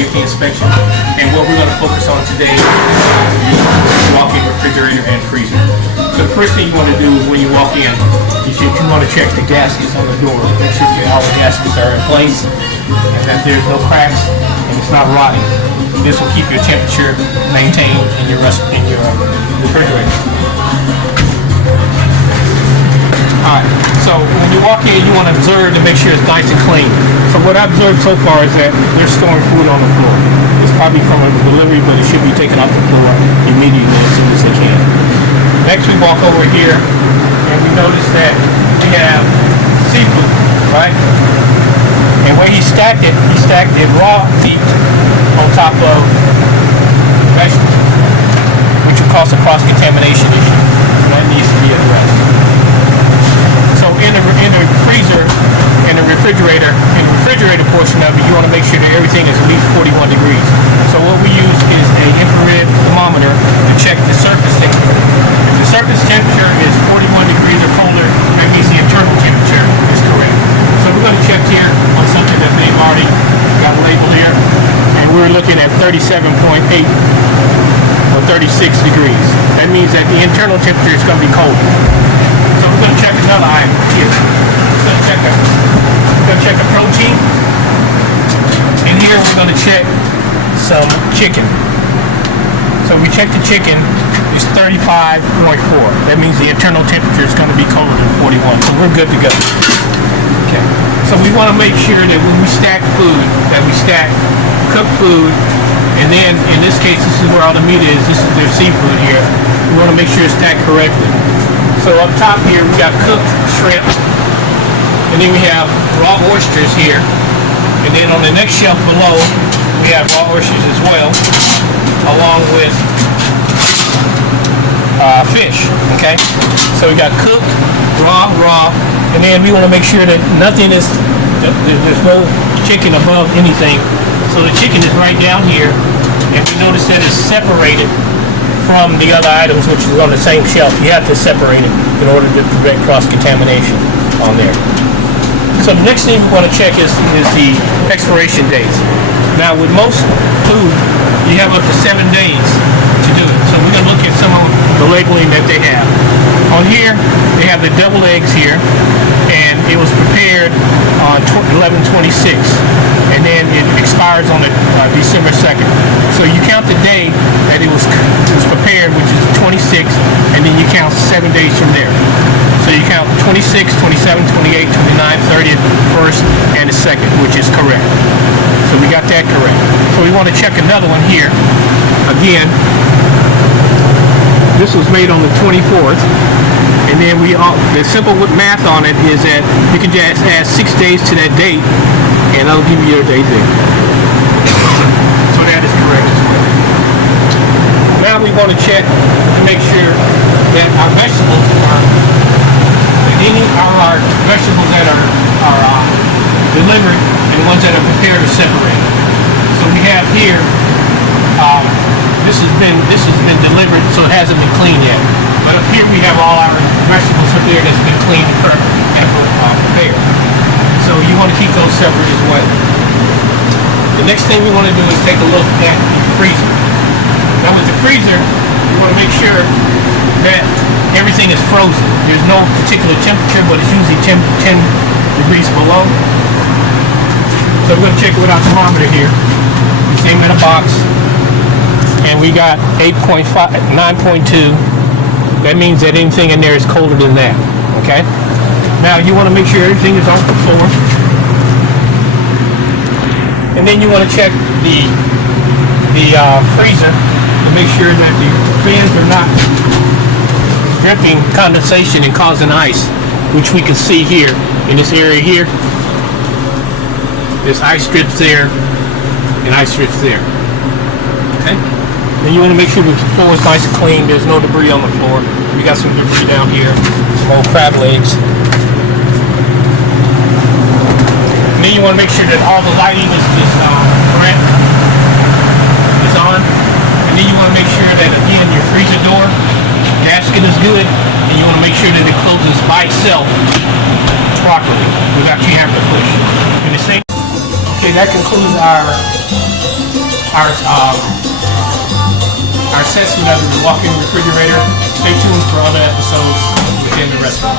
safety inspection. And what we're going to focus on today is walk-in refrigerator and freezer. So the first thing you want to do is when you walk in, you want to check the gaskets on the door. Make sure that all the gaskets are in place and that there's no cracks and it's not rotting. This will keep your temperature maintained in your refrigerator. Alright, so when you walk in, you want to observe to make sure it's nice and clean. So what I've observed so far is that they're storing food on the floor. It's probably from a delivery, but it should be taken off the floor immediately as soon as they can. Next we walk over here and we notice that we have seafood, right? And where he stacked it raw meat on top of vegetables, which will cause a cross-contamination issue. That needs to be addressed. So in the freezer, in the refrigerator portion of it, you want to make sure that everything is at least 41 degrees. So what we use is an infrared thermometer to check the surface temperature. If the surface temperature is 41 degrees or colder, that means the internal temperature is correct. So we're going to check here on something that they've already got a label here, and we're looking at 37.8 or 36 degrees. That means that the internal temperature is going to be colder. So we're going to check another item here. We're going to check the protein. And here we're going to check some chicken. So we check the chicken, it's 35.4. That means the internal temperature is going to be colder than 41. So we're good to go. Okay. So we want to make sure that when we stack food, that we stack cooked food, and then in this case, this is where all the meat is. This is their seafood here. We want to make sure it's stacked correctly. So up top here, we got cooked shrimp, and then we have raw oysters here, and then on the next shelf below, we have raw oysters as well, along with fish. Okay, so we got cooked, raw, and then we want to make sure that there's no chicken above anything. So the chicken is right down here, and we notice that it's separated from the other items, which is on the same shelf. You have to separate it in order to prevent cross-contamination on there. So the next thing we want to check is the expiration dates. Now with most food, you have up to 7 days to do it. So we're going to look at some of the labeling that they have. On here, they have the deviled eggs here, and it was prepared on 11/26, and then it expires on December 2nd. So you count the day that it was prepared, which is 26, and then you count 7 days from there. So you count 26, 27, 28, 29, 30th, 1st, and the 2nd, which is correct. So we got that correct. So we want to check another one here. Again, this was made on the 24th, and then the simple math on it is that you can just add 6 days to that date, and that'll give you your date there. So that is correct as well. Now we want to check to make sure that our vegetables our vegetables that are delivered and ones that are prepared are separated. So we have here, this has been delivered, so it hasn't been cleaned yet. But up here we have all our vegetables up there that's been cleaned and prepared. So you want to keep those separate as well. The next thing we want to do is take a look at the freezer. Now with the freezer, you want to make sure that everything is frozen. There's no particular temperature, but it's usually 10 degrees below. So we're going to check it with our thermometer here. We see them in a box, and we got 8.5, 9.2. That means that anything in there is colder than that. Okay. Now you want to make sure everything is off the floor, and then you want to check the freezer to make sure that the fans are not dripping condensation and causing ice, which we can see here in this area here. There's ice strips there and ice strips there. Okay. Then you want to make sure the floor is nice and clean. There's no debris on the floor. We got some debris down here, some old crab legs. And then you want to make sure that all the lighting is correct, is on. And then you want to make sure that, again, your freezer door gasket is good, and you want to make sure that it closes by itself properly without you having to push. And the same. Okay, that concludes our our assessment of the walk-in refrigerator. Stay tuned for other episodes within the restaurant.